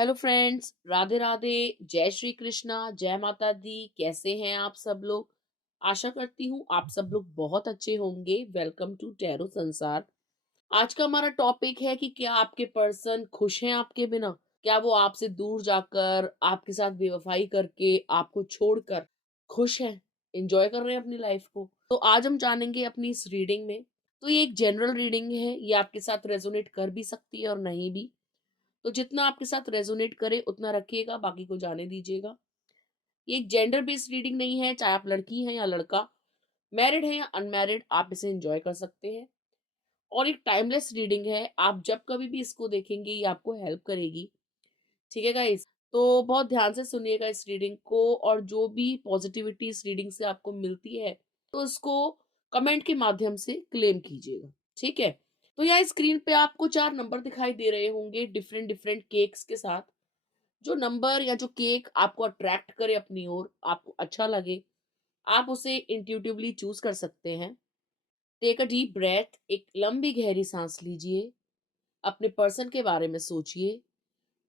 Hello friends, Radhe Radhe. जय श्री कृष्णा, जय माता दी। कैसे हैं आप सब लोग? आशा करती हूँ आप सब लोग बहुत अच्छे होंगे। वेलकम टू टैरो संसार। आज का हमारा टॉपिक है कि क्या आपके पर्सन खुश हैं आपके बिना? क्या वो आपसे दूर जाकर, आपके साथ बेवफाई करके, आपको छोड़कर खुश हैं, एंजॉय कर रहे हैं अपनी लाइफ को? तो आज हम जानेंगे अपनी इस रीडिंग में। तो ये एक जनरल रीडिंग है, ये आपके साथ रेजोनेट कर भी सकती है और नहीं भी। तो जितना आपके साथ रेजोनेट करे उतना रखिएगा, बाकी को जाने दीजिएगा। ये एक जेंडर बेस्ड रीडिंग नहीं है, चाहे आप लड़की हैं या लड़का, मैरिड है या अनमैरिड, आप इसे एंजॉय कर सकते हैं। और एक टाइमलेस रीडिंग है, आप जब कभी भी इसको देखेंगे ये आपको हेल्प करेगी। ठीक है गाइस? तो बहुत ध्यान से सुनिएगा इस रीडिंग को, और जो भी पॉजिटिविटी इस रीडिंग से आपको मिलती है तो उसको कमेंट के माध्यम से क्लेम कीजिएगा। ठीक है? तो यहाँ स्क्रीन पे आपको 4 नंबर दिखाई दे रहे होंगे डिफरेंट डिफरेंट केक्स के साथ। जो नंबर या जो केक आपको अट्रैक्ट करे अपनी ओर, आपको अच्छा लगे, आप उसे इंट्यूटिवली चूज कर सकते हैं। टेक अ डीप ब्रेथ, एक लंबी गहरी सांस लीजिए, अपने पर्सन के बारे में सोचिए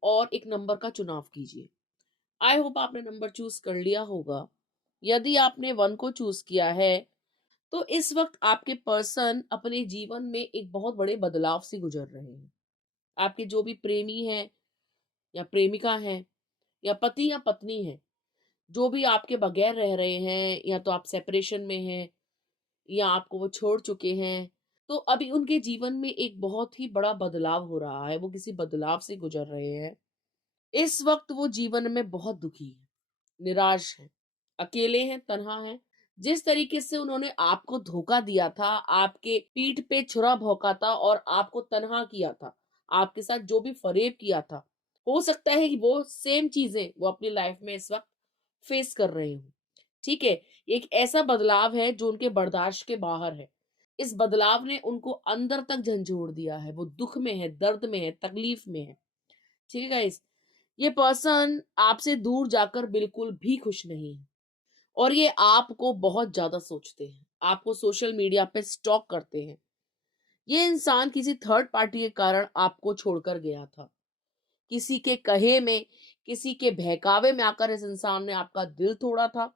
और एक नंबर का चुनाव कीजिए। आई होप आपने नंबर चूज कर लिया होगा। यदि आपने 1 को चूज किया है तो इस वक्त आपके पर्सन अपने जीवन में एक बहुत बड़े बदलाव से गुजर रहे हैं। आपके जो भी प्रेमी हैं या प्रेमिका हैं या पति या पत्नी हैं, जो भी आपके बगैर रह रहे हैं, या तो आप सेपरेशन में हैं या आपको वो छोड़ चुके हैं, तो अभी उनके जीवन में एक बहुत ही बड़ा बदलाव हो रहा है। वो किसी बदलाव से गुजर रहे हैं। इस वक्त वो जीवन में बहुत दुखी है, निराश है, अकेले हैं, तन्हा हैं। जिस तरीके से उन्होंने आपको धोखा दिया था, आपके पीठ पे छुरा भोंका था और आपको तन्हा किया था, आपके साथ जो भी फरेब किया था, हो सकता है कि वो सेम चीजें वो अपनी लाइफ में इस वक्त फेस कर रहे हो। ठीक है? एक ऐसा बदलाव है जो उनके बर्दाश्त के बाहर है। इस बदलाव ने उनको अंदर तक झंझोड़ दिया है। वो दुख में है, दर्द में है, तकलीफ में है। ठीक है गाइस? ये पर्सन आपसे दूर जाकर बिल्कुल भी खुश नहीं है, और ये आपको बहुत ज्यादा सोचते हैं, आपको सोशल मीडिया पे स्टॉक करते हैं। ये इंसान किसी थर्ड पार्टी के कारण आपको छोड़कर गया था। किसी के कहे में, किसी के बहकावे में आकर इस इंसान ने आपका दिल तोड़ा था,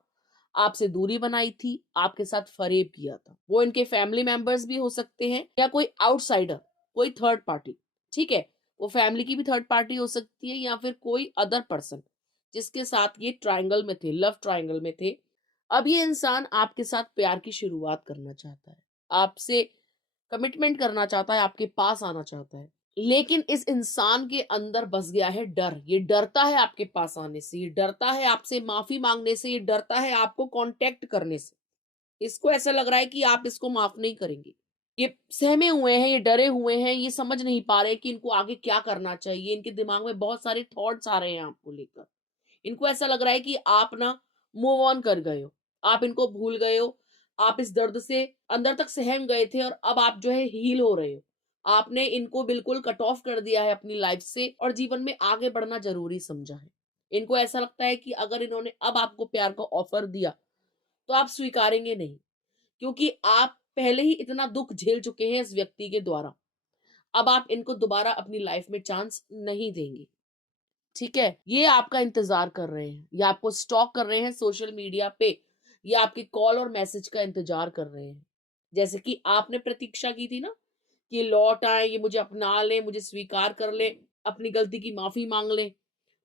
आपसे दूरी बनाई थी, आपके साथ फरेब किया था। वो इनके फैमिली मेंबर्स भी हो सकते हैं या कोई आउटसाइडर, कोई थर्ड पार्टी। ठीक है? वो फैमिली की भी थर्ड पार्टी हो सकती है या फिर कोई अदर पर्सन जिसके साथ ये ट्रायंगल में थे, लव ट्रायंगल में थे। अब ये इंसान आपके साथ प्यार की शुरुआत करना चाहता है, आपसे कमिटमेंट करना चाहता है, आपके पास आना चाहता है। लेकिन इस इंसान के अंदर बस गया है डर। ये डरता है आपके पास आने से, ये डरता है आपसे माफी मांगने से, ये डरता है आपको कांटेक्ट करने से। इसको ऐसा लग रहा है कि आप इसको माफ नहीं करेंगे। ये सहमे हुए हैं, ये डरे हुए हैं, ये समझ नहीं पा रहे कि इनको आगे क्या करना चाहिए। इनके दिमाग में बहुत सारे थॉट्स आ रहे हैं आपको लेकर। इनको ऐसा लग रहा है कि आप ना मूव ऑन कर गए हो, आप इनको भूल गए हो, आप इस दर्द से अंदर तक सहम गए थे और अब आप जो है हील हो रहे हो। आपने इनको बिल्कुल कट ऑफ कर दिया है अपनी लाइफ से और जीवन में आगे बढ़ना जरूरी समझा है। इनको ऐसा लगता है कि अगर इन्होंने अब आपको प्यार का ऑफर दिया तो आप स्वीकारेंगे नहीं, क्योंकि आप पहले ही इतना दुख झेल चुके हैं इस व्यक्ति के द्वारा। अब आप इनको दोबारा अपनी लाइफ में चांस नहीं देंगे। ठीक है? ये आपका इंतजार कर रहे हैं, ये आपको स्टॉक कर रहे हैं सोशल मीडिया पे, ये आपके कॉल और मैसेज का इंतजार कर रहे हैं। जैसे कि आपने प्रतीक्षा की थी ना कि ये लौट आए, ये मुझे अपना ले, मुझे स्वीकार कर ले, अपनी गलती की माफी मांग ले।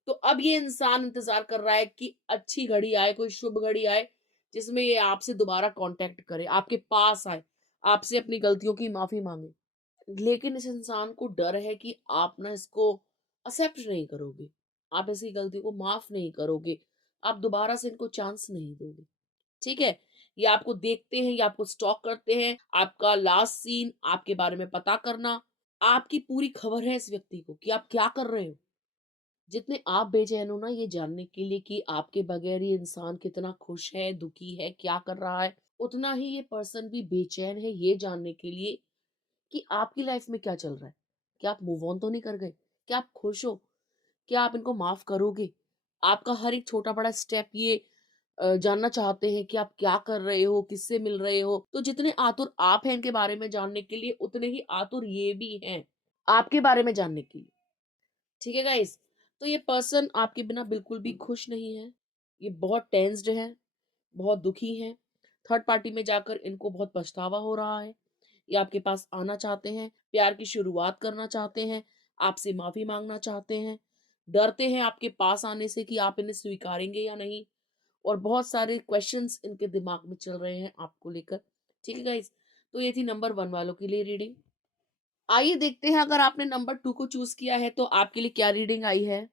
तो अब ये इंसान इंतजार कर रहा है कि अच्छी घड़ी आए, कोई शुभ घड़ी आए जिसमें ये आपसे दोबारा कांटेक्ट करे, आपके पास आए, आपसे अपनी गलतियों की माफी मांगे। लेकिन इस इंसान को डर है कि आप ना इसको एक्सेप्ट नहीं करोगे, आप इसकी गलती को माफ नहीं करोगे, आप दोबारा से इनको चांस नहीं दोगे। ठीक है? ये आपको देखते हैं, ये आपको स्टॉक करते हैं, आपका लास्ट सीन, आपके बारे में पता करना, आपकी पूरी खबर है इस व्यक्ति को कि आप क्या कर रहे हो। जितने आप बेचैन हो ना ये जानने के लिए कि आपके बगैर ये इंसान कितना खुश है, दुखी है, क्या कर रहा है, उतना ही ये पर्सन भी बेचैन है ये जानने के लिए कि आपकी लाइफ में क्या चल रहा है। क्या आप मूव ऑन तो नहीं कर गए? क्या आप खुश हो? क्या आप इनको माफ करोगे? आपका हर एक छोटा बड़ा स्टेप ये जानना चाहते हैं कि आप क्या कर रहे हो, किससे मिल रहे हो। तो जितने आतुर आप हैं इनके बारे में जानने के लिए, उतने ही आतुर ये भी हैं आपके बारे में जानने के लिए। ठीक है गाइस? तो ये पर्सन आपके बिना बिल्कुल भी खुश नहीं है। ये बहुत टेंस्ड है, बहुत दुखी हैं। थर्ड पार्टी में जाकर इनको बहुत पछतावा हो रहा है। ये आपके पास आना चाहते हैं, प्यार की शुरुआत करना चाहते हैं, आपसे माफ़ी माँगना चाहते हैं, डरते हैं आपके पास आने से कि आप इन्हें स्वीकारेंगे या नहीं, और बहुत सारे क्वेश्चंस इनके दिमाग में चल रहे हैं आपको लेकर। ठीक है गाइज़? तो ये थी नंबर 1 वालों के लिए रीडिंग। आइए देखते हैं अगर आपने नंबर 2 को चूज़ किया है तो आपके लिए क्या रीडिंग आई है।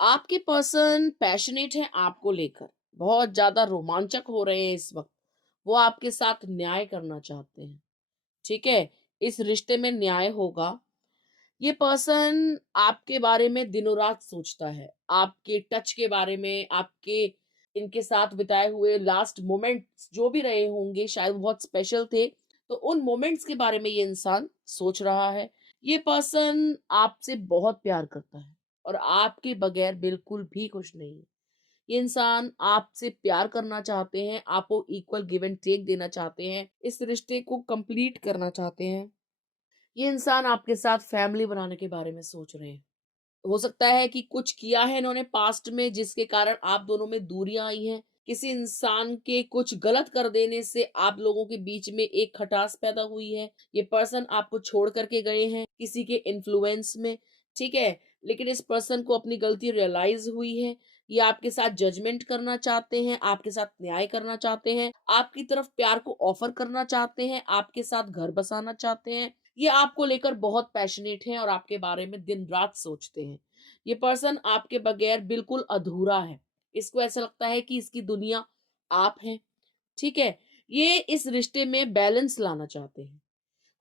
आपके पर्सन पैशनेट है आपको लेकर, बहुत ज़्यादा रोमांचक हो रहे हैं इस वक़्त। वो आपके साथ न्याय करना चाहते हैं, ठीक है? इस रिश्ते में न्याय होगा। ये पर्सन आपके बारे में दिनों-रात सोचता है, आपके टच के बारे में, आपके इनके साथ बिताए हुए लास्ट मोमेंट्स जो भी रहे होंगे, शायद वो बहुत स्पेशल थे, तो उन मोमेंट्स के बारे में ये इंसान सोच रहा है। ये पर्सन आपसे बहुत प्यार करता है और आपके बगैर बिल्कुल भी खुश नहीं है। ये इंसान आपसे प्यार करना चाहते हैं, आपको इक्वल गिव एंड टेक देना चाहते हैं, इस रिश्ते को कंप्लीट करना चाहते हैं। ये इंसान आपके साथ फैमिली बनाने के बारे में सोच रहे हैं। हो सकता है कि कुछ किया है इन्होंने पास्ट में जिसके कारण आप दोनों में दूरियां आई हैं। किसी इंसान के कुछ गलत कर देने से आप लोगों के बीच में एक खटास पैदा हुई है। ये पर्सन आपको छोड़ करके गए हैं किसी के इन्फ्लुएंस में, ठीक है? लेकिन इस पर्सन को अपनी गलती रियलाइज हुई है। ये आपके साथ जजमेंट करना चाहते हैं, आपके साथ न्याय करना चाहते हैं, आपकी तरफ प्यार को ऑफर करना चाहते हैं, आपके साथ घर बसाना चाहते हैं। ये आपको लेकर बहुत पैशनेट हैं और आपके बारे में दिन रात सोचते हैं। ये पर्सन आपके बगैर बिल्कुल अधूरा है। इसको ऐसा लगता है कि इसकी दुनिया आप हैं, ठीक है? ये इस रिश्ते में बैलेंस लाना चाहते हैं।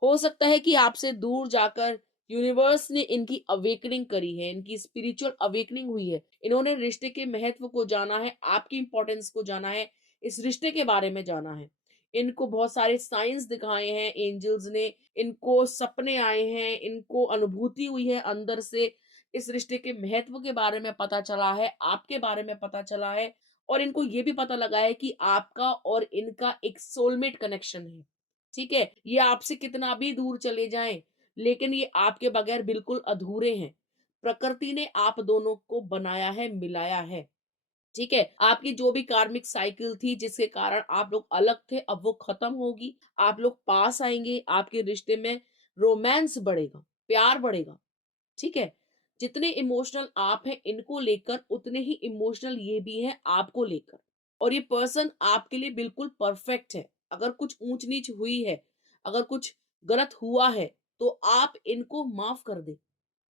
हो सकता है कि आपसे दूर जाकर यूनिवर्स ने इनकी अवेकनिंग करी है, इनकी स्पिरिचुअल अवेकनिंग हुई है। इन्होंने रिश्ते के महत्व को जाना है, आपकी इंपॉर्टेंस को जाना है, इस रिश्ते के बारे में जाना है। इनको बहुत सारे साइंस दिखाए हैं एंजल्स ने, इनको सपने आए हैं, इनको अनुभूति हुई है अंदर से, इस रिश्ते के महत्व के बारे में पता चला है, आपके बारे में पता चला है, और इनको ये भी पता लगा है कि आपका और इनका एक सोलमेट कनेक्शन है। ठीक है? ये आपसे कितना भी दूर चले जाएँ, लेकिन ये आपके बगैर बिल्कुल अधूरे हैं। प्रकृति ने आप दोनों को बनाया है, मिलाया है। ठीक है? आपकी जो भी कार्मिक साइकिल थी जिसके कारण आप लोग अलग थे, अब वो खत्म होगी। आप लोग पास आएँगे, आपके रिश्ते में रोमांस बढ़ेगा, प्यार बढ़ेगा। ठीक है? जितने इमोशनल आप हैं इनको लेकर, उतने ही इमोशनल ये भी हैं आपको लेकर। और ये पर्सन आपके लिए बिल्कुल परफेक्ट है। अगर कुछ ऊँच-नीच हुई है, अगर कुछ गलत हुआ है, तो आप इनको माफ़ कर दें,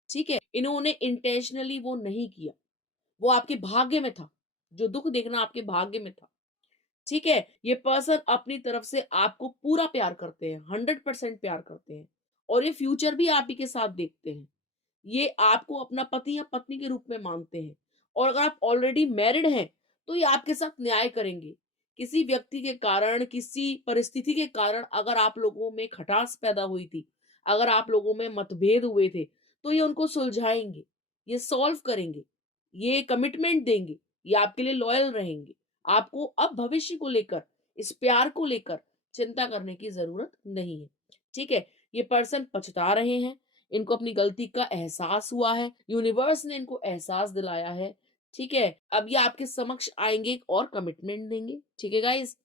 ठीक है? इन्होंने इंटेंशनली वो नहीं किया, वो आपके भाग्य में था। जो दुःख देखना आपके भाग्य में था, ठीक है? ये पर्सन अपनी तरफ से आपको पूरा प्यार करते हैं, 100% प्यार करते हैं, और ये फ्यूचर भी आप ही के साथ देखते हैं। ये आपको अपना पति या पत्नी के रूप में मानते हैं, और अगर आप ऑलरेडी मैरिड हैं, तो ये आपके साथ न्याय करेंगे। किसी व्यक्ति के कारण, किसी परिस्थिति के कारण अगर आप लोगों में खटास पैदा हुई थी, अगर आप लोगों में मतभेद हुए थे, तो ये उनको सुलझाएँगे, ये सॉल्व करेंगे, ये कमिटमेंट देंगे, ये आपके लिए लॉयल रहेंगे। आपको अब भविष्य को लेकर, इस प्यार को लेकर चिंता करने की ज़रूरत नहीं है, ठीक है? ये पर्सन पछता रहे हैं, इनको अपनी गलती का एहसास हुआ है, यूनिवर्स ने इनको एहसास दिलाया है, ठीक है? अब ये आपके समक्ष आएँगे और कमिटमेंट देंगे, ठीक है गाइज़?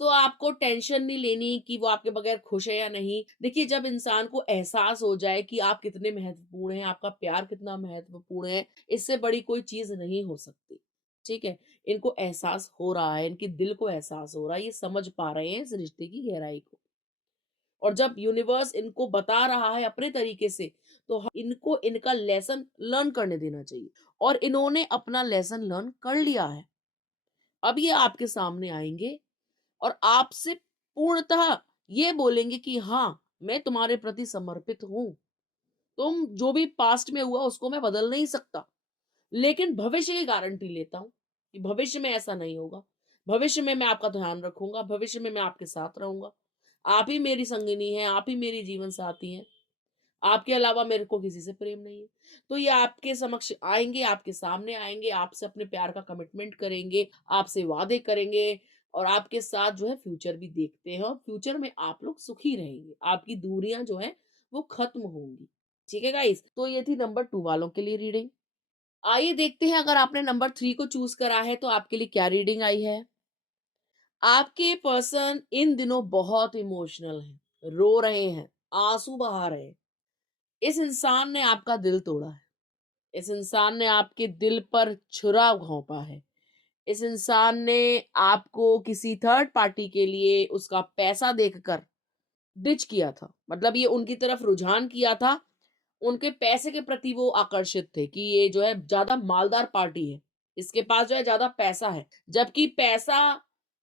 तो आपको टेंशन नहीं लेनी कि वो आपके बगैर खुश है या नहीं। देखिए, जब इंसान को एहसास हो जाए कि आप कितने महत्वपूर्ण हैं, आपका प्यार कितना महत्वपूर्ण है, इससे बड़ी कोई चीज़ नहीं हो सकती, ठीक है? इनको एहसास हो रहा है, इनके दिल को एहसास हो रहा है, ये समझ पा रहे हैं इस रिश्ते की गहराई को। और जब यूनिवर्स इनको बता रहा है अपने तरीके से, तो इनको इनका लेसन लर्न करने देना चाहिए, और इन्होंने अपना लेसन लर्न कर लिया है। अब ये आपके सामने आएँगे और आपसे पूर्णतः ये बोलेंगे कि हाँ, मैं तुम्हारे प्रति समर्पित हूँ। तुम जो भी पास्ट में हुआ उसको मैं बदल नहीं सकता, लेकिन भविष्य की गारंटी लेता हूँ कि भविष्य में ऐसा नहीं होगा। भविष्य में मैं आपका ध्यान रखूँगा, भविष्य में मैं आपके साथ रहूँगा। आप ही मेरी संगिनी हैं, आप ही मेरी जीवन साथी हैं। आपके अलावा मेरे को किसी से प्रेम नहीं है। तो ये आपके समक्ष आएँगे, आपके सामने आएँगे, आपसे अपने प्यार का कमिटमेंट करेंगे, आपसे वादे करेंगे, और आपके साथ जो है फ्यूचर भी देखते हैं, और फ्यूचर में आप लोग सुखी रहेंगे। आपकी दूरियाँ जो हैं वो खत्म होंगी। ठीक है गाइज़? तो ये थी नंबर 2 वालों के लिए रीडिंग। आइए देखते हैं, अगर आपने नंबर 3 को चूज़ करा है तो आपके लिए क्या रीडिंग आई है। आपके पर्सन इन दिनों बहुत इमोशनल हैं, रो रहे हैं, आँसू बहा रहे हैं। इस इंसान ने आपका दिल तोड़ा है। इस इंसान ने आपके दिल पर छुरा घोंपा है। इस इंसान ने आपको किसी थर्ड पार्टी के लिए उसका पैसा देखकर डिच किया था। मतलब ये उनकी तरफ रुझान किया था, उनके पैसे के प्रति वो आकर्षित थे कि ये जो है ज़्यादा मालदार पार्टी है, इसके पास जो है ज़्यादा पैसा है। जबकि पैसा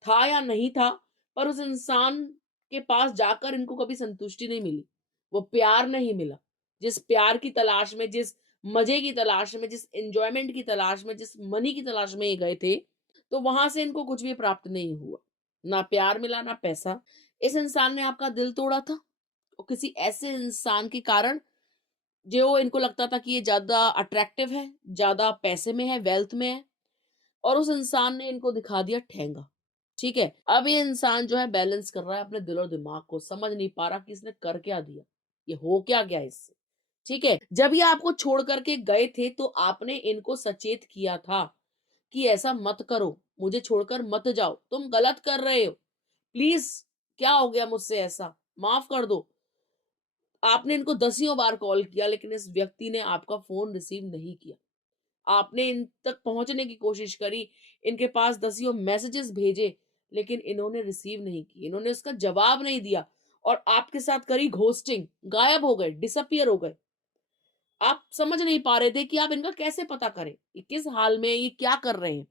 था या नहीं था, पर उस इंसान के पास जाकर इनको कभी संतुष्टि नहीं मिली, वो प्यार नहीं मिला। जिस प्यार की तलाश में, जिस मज़े की तलाश में, जिस एन्जॉयमेंट की तलाश में, जिस मनी की तलाश में ये गए थे, तो वहाँ से इनको कुछ भी प्राप्त नहीं हुआ। ना प्यार मिला, ना पैसा। इस इंसान ने आपका दिल तोड़ा था, और किसी ऐसे इंसान के कारण जो इनको लगता था कि ये ज़्यादा अट्रैक्टिव है, ज़्यादा पैसे में है, वेल्थ में है, और उस इंसान ने इनको दिखा दिया ठेंगा। ठीक है? अब ये इंसान जो है बैलेंस कर रहा है अपने दिल और दिमाग को, समझ नहीं पा रहा कि इसने कर क्या दिया? ये हो क्या गया इससे? ठीक है? जब ये आपको छोड़ कर के गए थे तो आपने इनको सचेत किया था कि ऐसा मत करो, मुझे छोड़कर मत जाओ, तुम गलत कर रहे हो। प्लीज़, क्या हो गया मुझसे ऐसा? माफ़ कर दो। आपने इनको दसियों बार कॉल किया, लेकिन इस व्यक्ति ने आपका फ़ोन रिसीव नहीं किया। आपने इन तक पहुँचने की कोशिश करी, इनके पास दसियों मैसेजेस भेजे, लेकिन इन्होंने रिसीव नहीं किए, इन्होंने उसका जवाब नहीं दिया, और आपके साथ करी घोस्टिंग, गायब हो गए, डिसअपीयर हो गए। आप समझ नहीं पा रहे थे कि आप इनका कैसे पता करें, ये किस हाल में, ये क्या कर रहे हैं,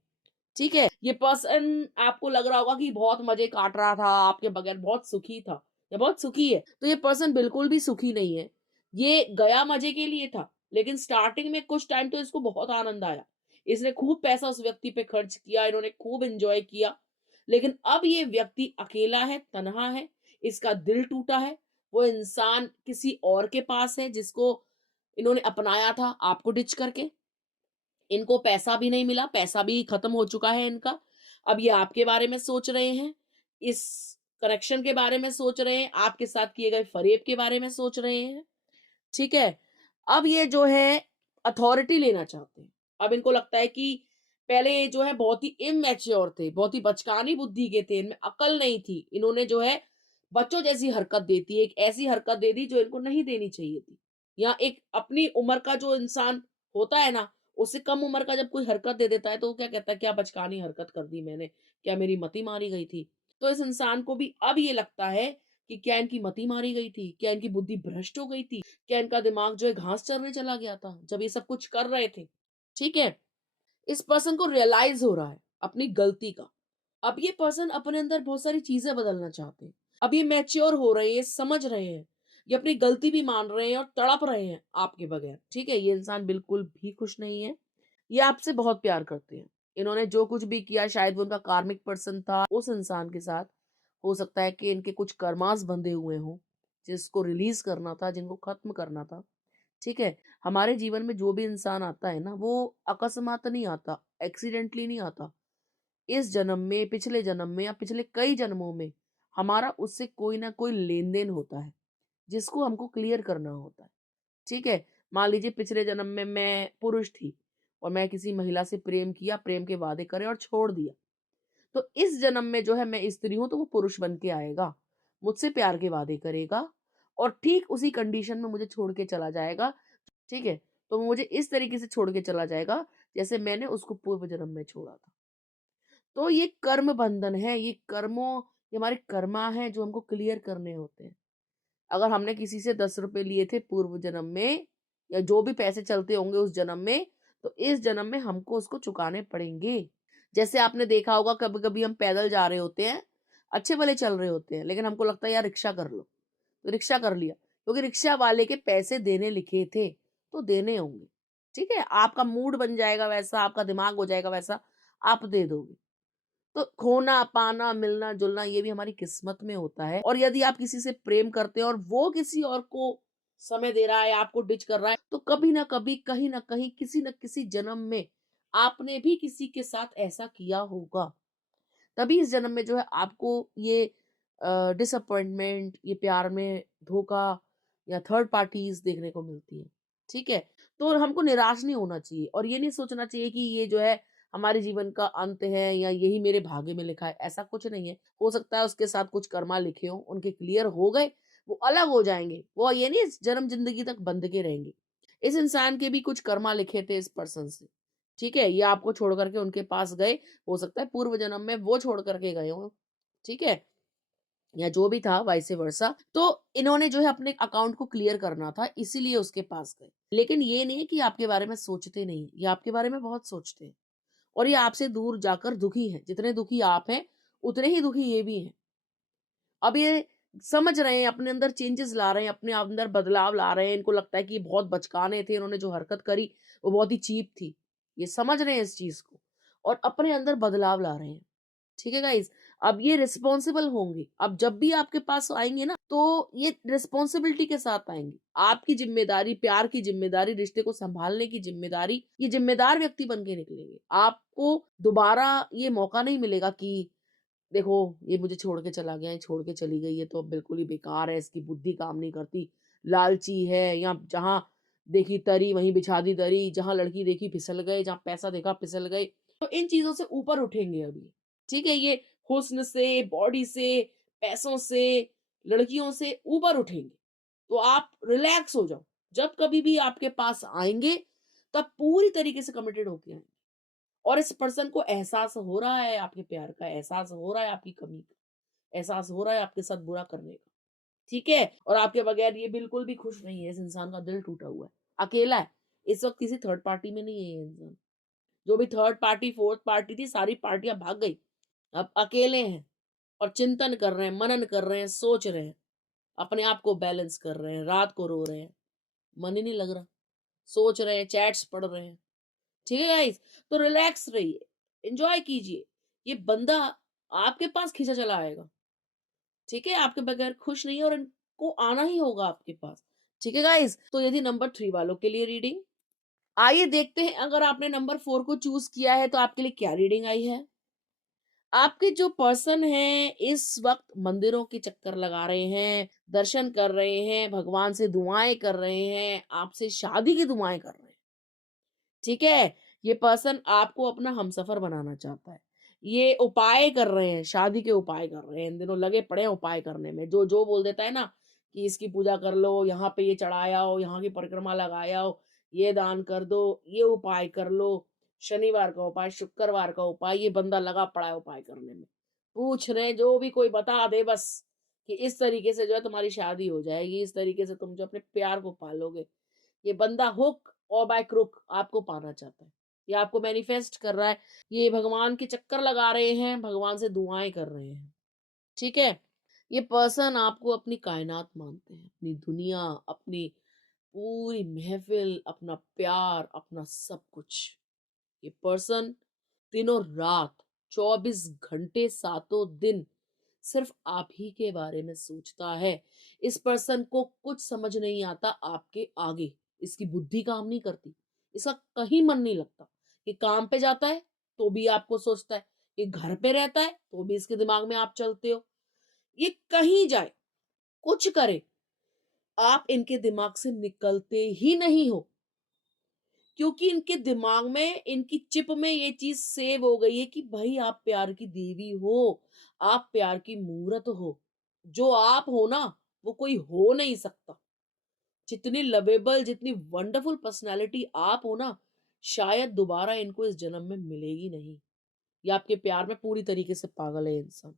ठीक है? ये पर्सन, आपको लग रहा होगा कि बहुत मज़े काट रहा था, आपके बगैर बहुत सुखी था या बहुत सुखी है, तो ये पर्सन बिल्कुल भी सुखी नहीं है। ये गया मज़े के लिए था, लेकिन स्टार्टिंग में कुछ टाइम तो इसको बहुत आनंद आया। इसने खूब पैसा उस व्यक्ति पे खर्च किया, इन्होंने खूब एन्जॉय किया, लेकिन अब ये व्यक्ति अकेला है, तन्हा है, इसका दिल टूटा है, वो इंसान किसी और के पास है जिसको इन्होंने अपनाया था आपको डिच करके। इनको पैसा भी नहीं मिला, पैसा भी खत्म हो चुका है इनका। अब ये आपके बारे में सोच रहे हैं, इस कनेक्शन के बारे में सोच रहे हैं, आपके साथ किए गए फ़रेब के बारे में सोच रहे हैं, ठीक है? अब ये जो है अथॉरिटी लेना चाहते हैं। अब इनको लगता है कि पहले ये जो है बहुत ही इमैच्योर थे, बहुत ही बचकानी बुद्धि के थे, इनमें अक्ल नहीं थी। इन्होंने जो है बच्चों जैसी हरकत दे दी, एक ऐसी हरकत दे दी जो इनको नहीं देनी चाहिए थी। या एक अपनी उम्र का जो इंसान होता है ना, उससे कम उम्र का जब कोई हरकत दे देता है तो वो क्या कहता है, क्या बचकानी हरकत कर दी मैंने, क्या मेरी मति मारी गई थी? तो इस इंसान को भी अब ये लगता है कि क्या इनकी मति मारी गई थी? क्या इनकी बुद्धि भ्रष्ट हो गई थी? क्या इनका दिमाग जो है घास चरने चला गया था, जब ये सब कुछ कर रहे थे? ठीक है? इस पर्सन को रियलाइज़ हो रहा है अपनी गलती का। अब ये पर्सन अपने अंदर बहुत सारी चीज़ें बदलना चाहते हैं। अब ये मैच्योर हो रहे हैं, ये समझ रहे हैं। ये अपनी गलती भी मान रहे हैं और तड़प रहे हैं आपके बगैर। ठीक है? ये इंसान बिल्कुल भी खुश नहीं है। ये आपसे बहुत प्यार करते हैं। इन्होंने जो कुछ भी किया, शायद वो उनका कार्मिक पर्सन था, उस इंसान के साथ। हो सकता है कि इनके कुछ कर्मास बंधे हुए हों, जिसको रिलीज़ करना था, जिनको खत्म करना था। ठीक है? हमारे जीवन में जो भी इंसान आता है ना, वो अकस्मात नहीं आता, एक्सीडेंटली नहीं आता। इस जन्म में, पिछले जन्म में या पिछले कई जन्मों में हमारा उससे कोई ना कोई लेन-देन होता है, जिसको हमको क्लियर करना होता है। ठीक है? मान लीजिए पिछले जन्म में मैं पुरुष थी और मैं किसी महिला से प्रेम किया, प्रेम के वादे करे और छोड़ दिया। तो इस जन्म में जो है मैं स्त्री हूँ, तो वो पुरुष बन के आएगा, मुझसे प्यार के वादे करेगा और ठीक उसी कंडीशन में मुझे छोड़ के चला जाएगा। ठीक है? तो वो मुझे इस तरीके से छोड़ के चला जाएगा, जैसे मैंने उसको पूर्व जन्म में छोड़ा था। तो ये कर्म बंधन है, ये हमारे कर्मा हैं जो हमको क्लियर करने होते हैं। अगर हमने किसी से ₹10 लिए थे पूर्व जन्म में, या जो भी पैसे चलते होंगे उस जन्म में, तो इस जन्म में हमको उसको चुकाने पड़ेंगे। जैसे आपने देखा होगा, कभी-कभी हम पैदल जा रहे होते हैं, अच्छे-भले चल रहे होते हैं, लेकिन हमको लगता है यार रिक्शा कर लो, तो रिक्शा कर लिया, क्योंकि रिक्शा वाले के पैसे देने लिखे थे, तो देने होंगे। ठीक है? आपका मूड बन जाएगा वैसा, आपका दिमाग हो जाएगा वैसा, आप दे दोगे। तो खोना-पाना, मिलना-जुलना ये भी हमारी किस्मत में होता है, और यदि आप किसी से प्रेम करते हैं और वो किसी और को समय दे रहा है, आपको डिच कर रहा है, तो कभी न कभी, कहीं न कहीं, किसी न किसी जन्म में आपने भी किसी के साथ ऐसा किया होगा। तभी इस जन्म में जो है आपको ये डिसअपॉइंटमेंट, ये प्यार में धोखा या थर्ड पार्टीज़ देखने को मिलती हैं। ठीक है? तो हमको निराश नहीं होना चाहिए और ये नहीं सोचना चाहिए कि ये जो है हमारे जीवन का अंत है या यही मेरे भाग्य में लिखा है, ऐसा कुछ नहीं है। हो सकता है उसके साथ कुछ कर्मा लिखे हों, उनके क्लियर हो गए, वो अलग हो जाएँगे। वो ये नहीं इस जन्म ज़िंदगी तक बंध के रहेंगे। इस इंसान के भी कुछ कर्मा लिखे थे इस पर्सन से, ठीक है? ये आपको छोड़ कर के उनके पास गए, हो सकता है पूर्व जन्म में वो छोड़ कर के गए हों, ठीक है? या जो भी था वाइस वर्सा। तो इन्होंने जो है अपने अकाउंट को क्लियर करना था, इसीलिए उसके पास गए। लेकिन ये नहीं है कि आपके बारे में सोचते नहीं, ये आपके बारे में बहुत सोचते हैं और ये आपसे दूर जाकर दुखी हैं। जितने दुखी आप हैं, उतने ही दुखी ये भी हैं। अब ये समझ रहे हैं, अपने अंदर चेंजेस ला रहे हैं, अपने अंदर बदलाव ला रहे हैं। इनको लगता है कि ये बहुत बचकाने थे, इन्होंने जो हरकत करी, वो बहुत ही चीप थी। ये समझ रहे हैं इस चीज़ को और अपने अंदर बदलाव ला रहे हैं। ठीक है गाइस? अब ये रिस्पॉन्सिबल होंगे। अब जब भी आपके पास आएँगे ना, तो ये रिस्पॉन्सिबिलिटी के साथ आएँगे। आपकी ज़िम्मेदारी, प्यार की ज़िम्मेदारी, रिश्ते को सँभालने की ज़िम्मेदारी, ये ज़िम्मेदार व्यक्ति बन के निकलेंगे। आपको दोबारा ये मौका नहीं मिलेगा कि देखो, ये मुझे छोड़ के चला गया, ये छोड़ के चली गई, ये तो अब बिल्कुल ही बेकार है, इसकी बुद्धि काम नहीं करती, लालची है, या जहाँ देखी तरी वहीं बिछा दी दरी, जहाँ लड़की देखी फिसल गए, जहाँ पैसा देखा फिसल गए। तो इन चीज़ों से ऊपर उठेंगे अभी, ठीक है? ये हुस्न से, बॉडी से, पैसों से, लड़कियों से ऊपर उठेंगे। तो आप रिलैक्स हो जाओ। जब कभी भी आपके पास आएँगे, तब पूरी तरीके से कमिटेड होके आएँ। और इस पर्सन को एहसास हो रहा है आपके प्यार का, एहसास हो रहा है आपकी कमी का, एहसास हो रहा है आपके साथ बुरा करने का, ठीक है? और आपके बगैर ये बिल्कुल भी खुश नहीं है, इस इंसान का दिल टूटा हुआ है, अकेला है। इस वक़्त किसी थर्ड पार्टी में नहीं है ये इंसान। जो भी थर्ड पार्टी, फोर्थ पार्टी थी, सारी पार्टियाँ भाग गई। अब अकेले हैं और चिंतन कर रहे हैं, मनन कर रहे हैं, सोच रहे हैं, अपने आप को बैलेंस कर रहे हैं, रात को रो रहे हैं, मन ही नहीं लग रहा, सोच रहे हैं, चैट्स पढ़ रहे हैं। ठीक है गाइस? तो रिलैक्स रहिए, एन्जॉय कीजिए। ये बंदा आपके पास खींचा चला आएगा, ठीक है? आपके बगैर खुश नहीं है और इनको आना ही होगा आपके पास, ठीक है गाइस? तो ये थी नंबर 3 वालों के लिए रीडिंग। आइए देखते हैं, अगर आपने नंबर 4 को चूज़ किया है तो आपके लिए क्या रीडिंग आई है? आपके जो पर्सन हैं इस वक़्त मंदिरों के चक्कर लगा रहे हैं, दर्शन कर रहे हैं, भगवान से दुआएँ कर रहे हैं, आपसे शादी की दुआएँ कर रहे हैं। ठीक है? ये पर्सन आपको अपना हमसफ़र बनाना चाहता है। ये उपाय कर रहे हैं, शादी के उपाय कर रहे हैं, इन दिनों लगे पड़े हैं उपाय करने में। जो बोल देता है ना कि इसकी पूजा कर लो, यहाँ पे ये चढ़ा आओ, यहाँ की परिक्रमा लगा आओ, ये दान कर दो, ये उपाय कर लो, शनिवार का उपाय, शुक्रवार का उपाय, ये बंदा लगा पड़ा है उपाय करने में। पूछ रहे हैं, जो भी कोई बता दे बस कि इस तरीके से जो है तुम्हारी शादी हो जाएगी, इस तरीके से तुम जो अपने प्यार को पालोगे। ये बंदा हुक और बाय क्रुक आपको पाना चाहता है। ये आपको मैनिफेस्ट कर रहा है। ये भगवान के चक्कर लगा रहे हैं, भगवान से दुआएँ कर रहे हैं। ठीक है? ये पर्सन आपको अपनी कायनात मानते हैं, अपनी दुनिया, अपनी पूरी महफ़िल, अपना प्यार, अपना सब कुछ। ये पर्सन दिनों-रात 24 घंटे सातों दिन सिर्फ़ आप ही के बारे में सोचता है। इस पर्सन को कुछ समझ नहीं आता आपके आगे। इसकी बुद्धि काम नहीं करती। इसका कहीं मन नहीं लगता। ये काम पे जाता है, तो भी आपको सोचता है। ये घर पे रहता है, तो भी इसके दिमाग में आप चलते हो। ये कहीं जाए, कुछ करे, आप इनके दिमाग से निकलते ही नहीं हो। क्योंकि इनके दिमाग में, इनकी चिप में ये चीज़ सेव हो गई है कि भई आप प्यार की देवी हो, आप प्यार की मूरत हो। जो आप हो ना, वो कोई हो नहीं सकता। जितनी लवेबल, जितनी वंडरफुल पर्सनैलिटी आप हो ना, शायद दोबारा इनको इस जन्म में मिलेगी नहीं। ये आपके प्यार में पूरी तरीके से पागल है ये इंसान।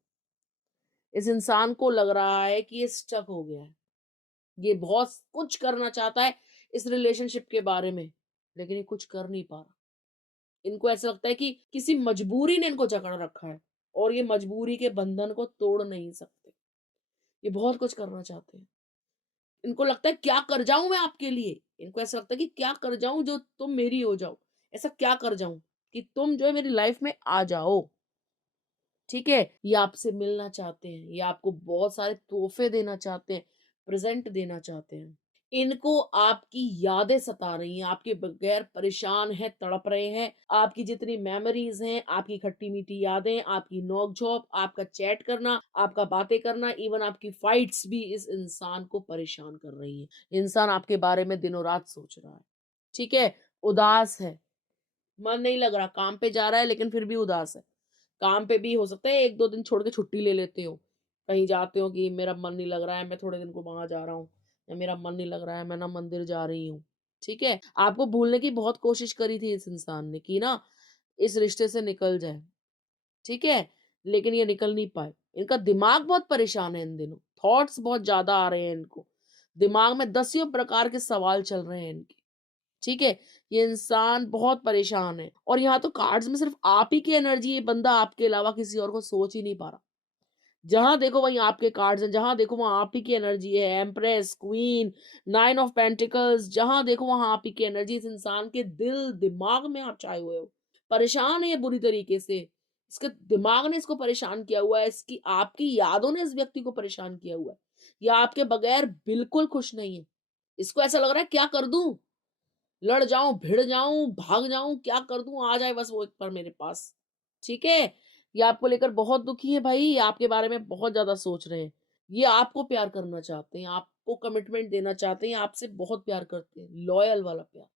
इस इंसान को लग रहा है कि ये स्टक हो गया है। ये बहुत कुछ करना चाहता है इस रिलेशनशिप के बारे में, लेकिन ये कुछ कर नहीं पा रहा। इनको ऐसा लगता है कि किसी मजबूरी ने इनको जकड़ रखा है और ये मजबूरी के बंधन को तोड़ नहीं सकते। ये बहुत कुछ करना चाहते हैं। इनको लगता है क्या कर जाऊँ मैं आपके लिए? इनको ऐसा लगता है कि क्या कर जाऊँ जो तुम मेरी हो जाओ? ऐसा क्या कर जाऊँ कि तुम जो है मेरी लाइफ में आ जाओ? ठीक है? ये आपसे मिलना चाहते हैं, ये आपको बहुत सारे तोहफ़े देना चाहते हैं, प्रेज़ेंट देना चाहते हैं। इनको आपकी यादें सता रही हैं, आपके बगैर परेशान हैं, तड़प रहे हैं। आपकी जितनी मेमोरीज़ हैं, आपकी खट्टी-मीठी यादें, आपकी नोक-झोंक, आपका चैट करना, आपका बातें करना, इवन आपकी फाइट्स भी इस इंसान को परेशान कर रही हैं। इंसान आपके बारे में दिनों-रात सोच रहा है। ठीक है? उदास है, मन नहीं लग रहा, काम पे जा रहा है लेकिन फिर भी उदास है। काम पे भी हो सकता है 1-2 दिन छोड़ के छुट्टी ले लेते हो। कहीं जाते हो कि मेरा मन नहीं लग रहा है, मैं थोड़े दिन को वहाँ जा रहा हूँ, या मेरा मन नहीं लग रहा है, मैं ना मंदिर जा रही हूँ। ठीक है? आपको भूलने की बहुत कोशिश करी थी इस इंसान ने कि ना इस रिश्ते से निकल जाए। ठीक है? लेकिन ये निकल नहीं पाए। इनका दिमाग बहुत परेशान है इन दिनों, थॉट्स बहुत ज़्यादा आ रहे हैं इनको। दिमाग में दसियों प्रकार के सवाल चल रहे हैं इनके। ठीक है? ये इंसान बहुत परेशान है और यहाँ तो कार्ड्स में सिर्फ़ आप ही की एनर्जी है, ये बंदा आपके अलावा किसी और को सोच ही नहीं पा रहा। जहाँ देखो वहीं आपके कार्ड्स हैं, जहाँ देखो वहाँ आप ही की एनर्जी है, एम्प्रेस, क्वीन, 9 ऑफ पेंटिकल्स, जहाँ देखो वहाँ आप ही की एनर्जी। इस इंसान के दिल, दिमाग में आप छाए हुए हो। परेशान है ये बुरी तरीके से। इसके दिमाग ने इसको परेशान किया हुआ है, इसकी आपकी यादों ने इस व्यक्ति को परेशान किया हुआ है। ये आपके बगैर बिल्कुल खुश नहीं है। इसको ऐसा लग रहा है क्या कर दूँ? लड़ जाऊँ, भिड़ जाऊँ, भाग जाऊँ, क्या कर दूँ? आ जाए बस वो एक बार मेरे पास। ठीक है? ये आपको लेकर बहुत दुखी है भाई, ये आपके बारे में बहुत ज़्यादा सोच रहे हैं। ये आपको प्यार करना चाहते हैं, आपको कमिटमेंट देना चाहते हैं, आपसे बहुत प्यार करते हैं, लॉयल वाला प्यार।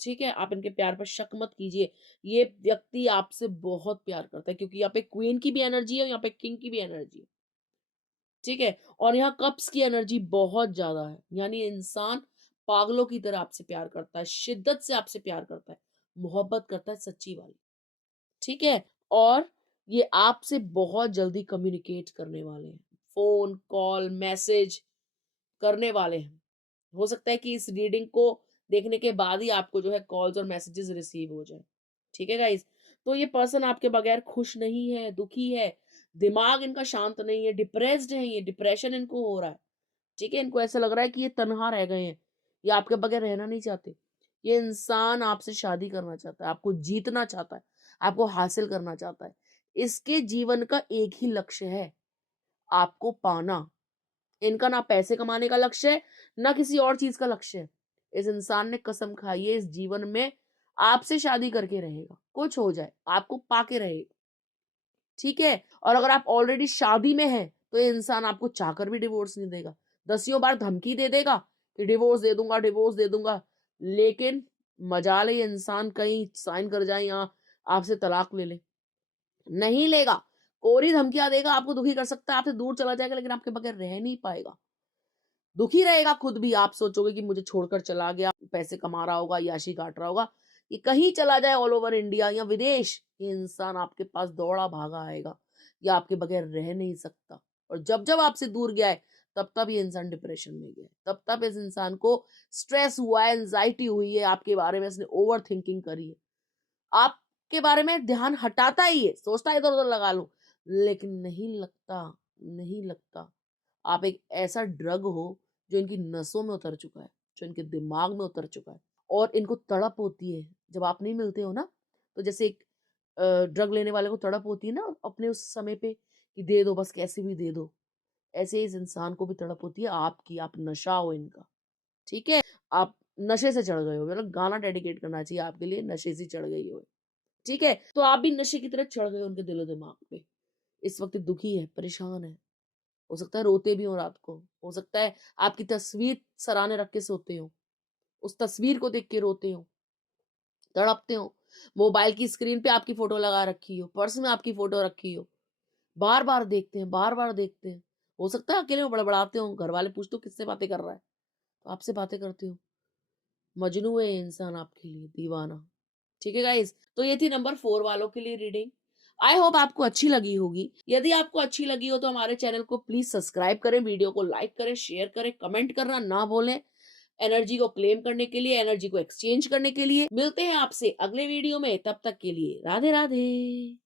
ठीक है? आप इनके प्यार पर शक मत कीजिए। ये व्यक्ति आपसे बहुत प्यार करता है क्योंकि यहाँ पे क्वीन की भी एनर्जी है, यहाँ पे किंग की भी एनर्जी है। ठीक है? और यहाँ कप्स की एनर्जी बहुत ज़्यादा है। यानी इंसान पागलों की तरह आपसे प्यार करता है, शिद्दत से आपसे प्यार करता है, मोहब्बत करता है सच्ची वाली। ठीक है? और ये आपसे बहुत जल्दी कम्युनिकेट करने वाले हैं। फ़ोन, कॉल, मैसेज करने वाले हैं। हो सकता है कि इस रीडिंग को देखने के बाद ही आपको जो है कॉल्स और मैसेजेस रिसीव हो जाएँ। ठीक है गाइज़? तो ये पर्सन आपके बगैर खुश नहीं है, दुखी है, दिमाग इनका शांत नहीं है, डिप्रेस्ड है ये, डिप्रेशन इनको हो रहा है। ठीक है? इनको ऐसा लग रहा है कि ये तन्हा रह गए हैं, ये आपके बगैर रहना नहीं चाहते। ये इंसान आपसे शादी करना चाहता है, आपको जीतना चाहता है, आपको हासिल करना चाहता है। इसके जीवन का एक ही लक्ष्य है, आपको पाना। इनका ना पैसे कमाने का लक्ष्य है, ना किसी और चीज़ का लक्ष्य है। इस इंसान ने कसम खाई है इस जीवन में आपसे शादी करके रहेगा, कुछ हो जाए, आपको पाके रहेगा। ठीक है? और अगर आप ऑलरेडी शादी में हैं, तो ये इंसान आपको चाहकर भी डिवोर्स नहीं देगा। दसियों बार धमकी दे देगा कि डिवोर्स दे दूँगा, लेकिन मजाल है ये इंसान कहीं साइन कर जाए या आपसे तलाक ले ले। नहीं लेगा, कोरी धमकियाँ देगा, आपको दुखी कर सकता है, आपसे दूर चला जाएगा लेकिन आपके बगैर रह नहीं पाएगा। दुखी रहेगा खुद भी, आप सोचोगे कि मुझे छोड़कर चला गया, पैसे कमा रहा होगा, याशी काट रहा होगा। ये कहीं चला जाए ऑल ओवर इंडिया या विदेश, ये इंसान आपके पास दौड़ा भागा आएगा। ये आपके बगैर रह नहीं सकता। और जब-जब आपसे दूर गया है, तब-तब ये इंसान डिप्रेशन में गया है। तब-तब इस इंसान को स्ट्रेस हुआ है, एंग्ज़ायटी हुई है, आपके बारे में इसने ओवरथिंकिंग करी है। आपके बारे में ध्यान हटाता ही है, सोचता है इधर-उधर लगा लूँ, लेकिन नहीं लगता। आप एक ऐसा ड्रग हो जो इनकी नसों में उतर चुका है, जो इनके दिमाग में उतर चुका है और इनको तड़प होती है, जब आप नहीं मिलते हो ना, तो जैसे एक ड्रग लेने वाले को तड़प होती है ना अपने उस समय पे कि दे दो बस कैसे भी दे दो, ऐसे ही इस इंसान को भी तड़प होती है आपकी, आप नशा हो इनका, ठीक है? आप नशे से चढ़ गए हो, मतलब गाना डेडिकेट करना चाहिए आपके लिए, नशे से चढ़ गई हो, ठीक है? तो आप भी नशे की तरह चढ़ गए हो उनके दिलो-दिमाग पे। इस वक़्त दुखी है, परेशान है। हो सकता है रोते भी हों रात को, हो सकता है आपकी तस्वीर सराहने रख के सोते हो, उस तस्वीर को देख के रोते हो, तड़पते हो। मोबाइल की स्क्रीन पे आपकी फ़ोटो लगा रखी हो, पर्स में आपकी फ़ोटो रखी हो, बार-बार देखते हैं, बार-बार देखते हैं। हो सकता है अकेले में बड़बड़ाते हो, घरवाले पूछते हो किससे बातें कर रहा है? तो आपसे बातें करते हो। मजनू है ये इंसान आपके लिए, दीवाना। ठीक है गाइज़? तो ये थी नंबर 4 वालों के लिए रीडिंग। आई होप आपको अच्छी लगी होगी। यदि आपको अच्छी लगी हो तो हमारे चैनल को प्लीज़ सब्सक्राइब करें, वीडियो को लाइक करें, शेयर करें, कमेंट करना ना भूलें। एनर्जी को क्लेम करने के लिए, एनर्जी को एक्सचेंज करने के लिए। मिलते हैं आपसे अगले वीडियो में, तब तक के लिए राधे-राधे।